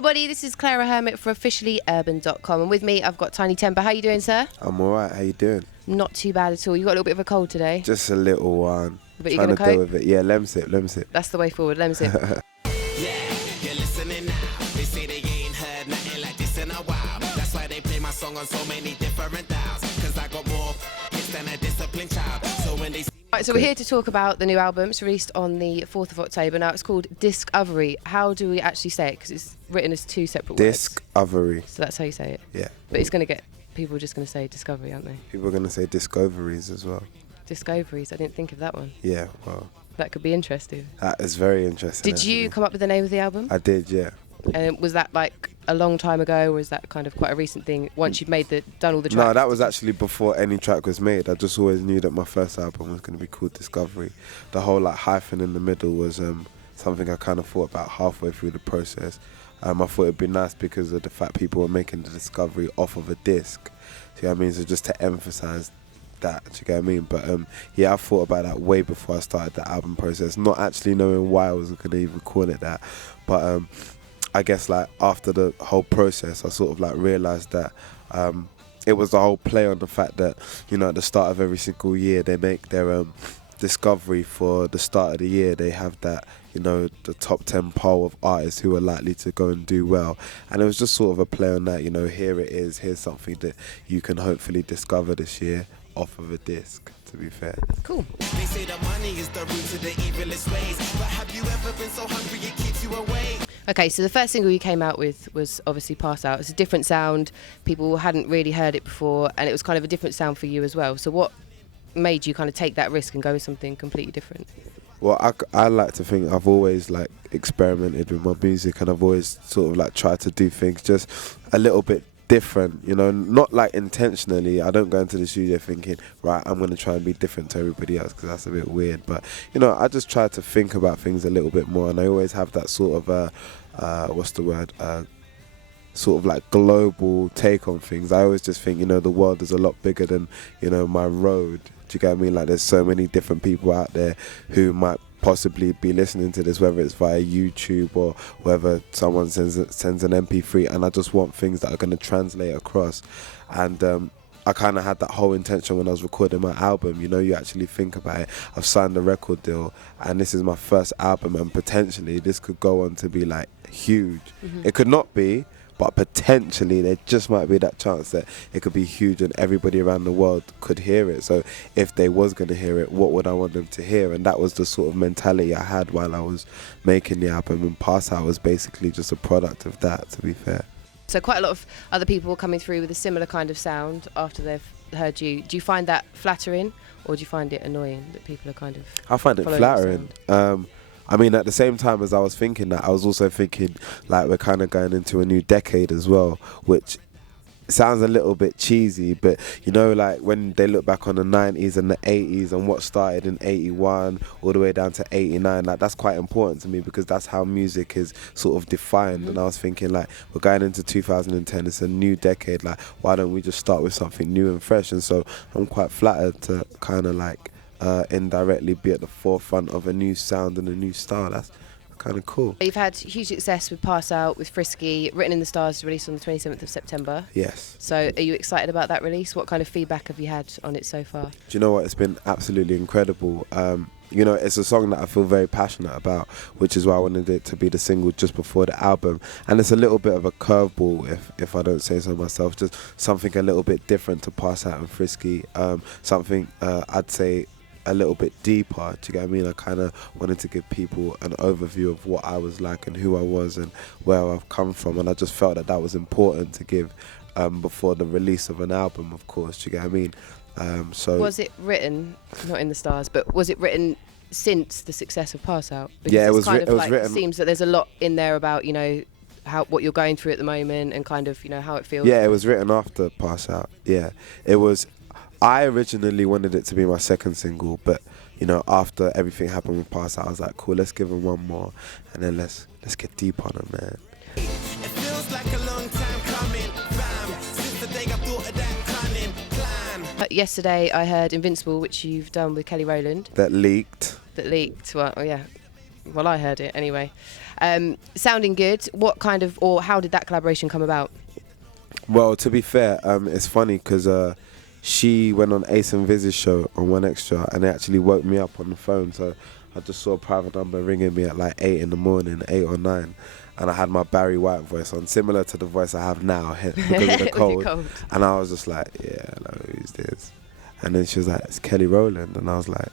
everybody, this is Clara Hermit for officiallyurban.com, and with me I've got Tiny Temper. How you doing, sir? I'm alright, how you doing? Not too bad at all. You got a little bit of a cold today? Just a little one. But Trying you're to going deal to cope? with it. Yeah, lemsip. That's the way forward, let me see. Yeah, you're listening now. They say they ain't heard nothing like this in a while. That's why they play my song on so many different dials. Cause I got more hits than a disciplined child. So when they Right, so we're here to talk about the new album. It's released on the 4th of October. Now it's called Discovery. How do we actually say it? Because it's written as two separate words. Discovery. So that's how you say it. Yeah. But it's going to get, people are just going to say Discovery, aren't they? People are going to say discoveries as well. Discoveries, I didn't think of that one. Yeah, well, That could be interesting. that is very interesting. Did you actually. come up with the name of the album? I did, yeah. And was that like a long time ago, or is that kind of quite a recent thing? Once you've done all the tracks? No, that was actually before any track was made. I just always knew that my first album was going to be called Discovery. The whole like hyphen in the middle was something I kind of thought about halfway through the process. I thought it'd be nice because of the fact people were making the discovery off of a disc. See what I mean? So just to emphasise that, do you get what I mean? But yeah, I thought about that way before I started the album process, not actually knowing why I was going to even call it that. But I guess like after the whole process, I sort of like realised that it was the whole play on the fact that, you know, at the start of every single year they make their discovery for the start of the year. They have that, you know, the top 10 poll of artists who are likely to go and do well. And it was just sort of a play on that, you know, here it is, here's something that you can hopefully discover this year off of a disc, to be fair. Cool. they say the money is the root of the evilest ways. But have you ever been so hungry it keeps you awake? Okay, so the first single you came out with was obviously Pass Out. It's a different sound. People hadn't really heard it before, and it was kind of a different sound for you as well. So what made you kind of take that risk and go with something completely different? Well, I like to think I've always like experimented with my music, and I've always sort of like tried to do things just a little bit different, you know, not like intentionally. I don't go into the studio thinking, right, I'm going to try and be different to everybody else, because that's a bit weird. But, you know, I just try to think about things a little bit more, and I always have that sort of, sort of like global take on things. I always just think, you know, the world is a lot bigger than, you know, my road. Do you get what I mean? Like there's so many different people out there who might possibly be listening to this, whether it's via YouTube or whether someone sends an MP3, and I just want things that are going to translate across. And I kind of had that whole intention when I was recording my album. You know, you actually think about it. I've signed a record deal, and this is my first album, and potentially this could go on to be like huge. It could not be, but potentially there just might be that chance that it could be huge and everybody around the world could hear it. So if they was going to hear it, what would I want them to hear? And that was the sort of mentality I had while I was making the album, and Pass Out was basically just a product of that, to be fair. So quite a lot of other people were coming through with a similar kind of sound after they've heard you. Do you find that flattering, or do you find it annoying that people are kind of I find it following your flattering. I mean, at the same time as I was thinking that, I was also thinking like we're kind of going into a new decade as well, which sounds a little bit cheesy, but you know, like when they look back on the 90s and the 80s and what started in 81 all the way down to 89, like that's quite important to me, because that's how music is sort of defined. And I was thinking like, we're going into 2010, it's a new decade, like why don't we just start with something new and fresh? And so I'm quite flattered to kind of like indirectly be at the forefront of a new sound and a new style. That's kind of cool. You've had huge success with Pass Out, with Frisky, Written in the Stars, released on the 27th of September. Yes. So are you excited about that release? What kind of feedback have you had on it so far? Do you know what? It's been absolutely incredible. You know, it's a song that I feel very passionate about, which is why I wanted it to be the single just before the album. And it's a little bit of a curveball, if I don't say so myself, just something a little bit different to Pass Out and Frisky. Something I'd say a little bit deeper. Do you get what I mean? I kind of wanted to give people an overview of what I was like and who I was and where I've come from, and I just felt that that was important to give before the release of an album, of course. Do you get what I mean? So was it written, not in the stars, but was it written since the success of Pass Out? Because yeah, it was kind of like, written. It seems that there's a lot in there about, you know, what you're going through at the moment and kind of, you know, how it feels. Yeah, it was written after Pass Out. Yeah, it was. I originally wanted it to be my second single, but you know, after everything happened with Pass Out, I was like, cool, let's give him one more, and then let's get deep on him, man. It feels like a long time coming, fam. Since the day I thought of that cunning plan. Yesterday I heard Invincible, which you've done with Kelly Rowland. That leaked. That leaked. Well, yeah. Well, I heard it anyway. Sounding Good. What kind of, or how did that collaboration come about? Well, to be fair, it's funny because she went on Ace and Viz's show on 1Xtra, and it actually woke me up on the phone. So I just saw a private number ringing me at like 8 in the morning, 8 or 9. And I had my Barry White voice on, similar to the voice I have now because of the With cold. your cold. And I was just like, yeah, hello, who's this? And then she was like, it's Kelly Rowland. And I was like,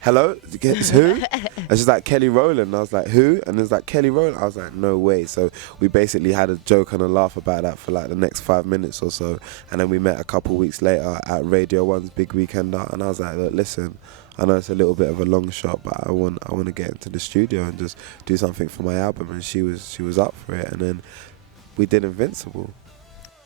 hello? It's who? And she's like, Kelly Rowland. And I was like, who? And it's like, Kelly Rowland. I was like, no way. So we basically had a joke and a laugh about that for like the next 5 minutes or so. And then we met a couple weeks later at Radio 1's Big Weekender. And I was like, look, listen, I know it's a little bit of a long shot, but I want to get into the studio and just do something for my album. And she was up for it. And then we did Invincible.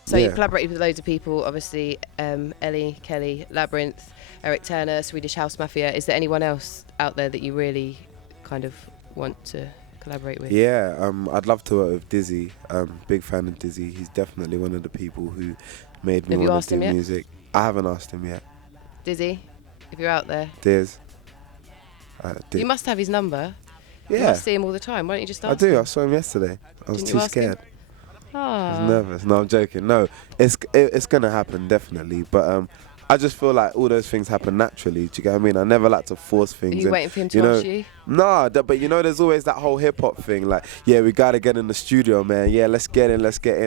So Yeah. you've collaborated with loads of people, obviously, Ellie, Kelly, Labyrinth, Eric Turner, Swedish House Mafia. Is there anyone else out there that you really kind of want to collaborate with? Yeah, I'd love to work with Dizzy. Big fan of Dizzy. He's definitely one of the people who made me Have you want asked to do him yet? music. I haven't asked him yet. Dizzy, if you're out there. Diz. You must have his number. You Yeah, must see him all the time. Why don't you just ask I do. him? I saw him yesterday. I was Didn't you too ask him? scared. I Ah. was nervous. No, I'm joking. No, it's gonna happen definitely. But I just feel like all those things happen naturally. Do you get what I mean? I never like to force Are things. you and, waiting for him to you know, ask you? Nah, but you know, there's always that whole hip hop thing. Like, yeah, we gotta get in the studio, man. Yeah, let's get in,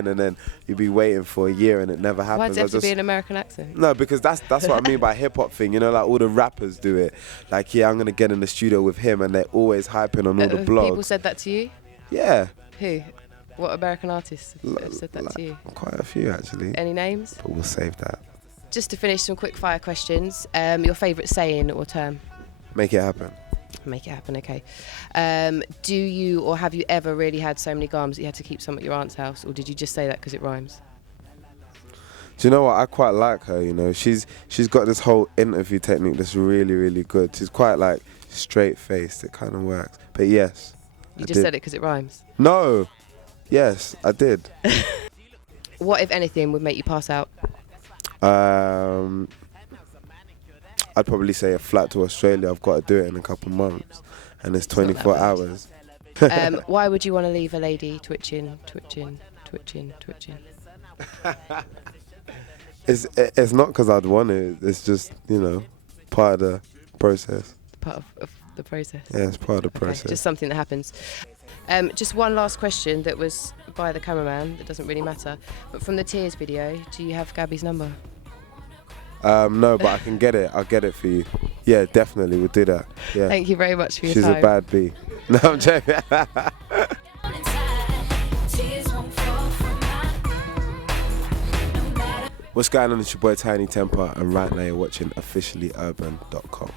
and then you'll be waiting for a year and it never happens. Why does it have I to be an American accent? No, because that's what I mean by hip hop thing. You know, like all the rappers do it. Like, yeah, I'm gonna get in the studio with him, and they're always hyping on all the Have blogs. people said that to you? Yeah, Who? What American artists have said that to you? quite a few actually. Any names? But we'll save that. Just to finish, some quick fire questions. Your favourite saying or term? Make it happen. Make it happen, okay. Do you or have you ever really had so many garms that you had to keep some at your aunt's house, or did you just say that because it rhymes? Do you know what? I quite like her. You know, she's got this whole interview technique that's really, really good. She's quite like straight faced. It kind of works. But yes, You I just did. said it because it rhymes. No. Yes, I did. What, if anything, would make you pass out? I'd probably say a flight to Australia. I've got to do it in a couple months, and it's not that 24 bad. hours. Why would you want to leave a lady twitching? It's not because I'd want it. It's just, you know, part of the process. Part of the process. Yeah, it's part of the Okay, process. just something that happens. Just one last question that was by the cameraman, that doesn't really matter. But from the Tears video, do you have Gabby's number? No, but I can get it. I'll get it for you. Yeah, definitely. We'll do that. Yeah. Thank you very much for your She's time. a bad bee. No, I'm joking. What's going on? It's your boy Tiny Temper, and right now you're watching officiallyurban.com.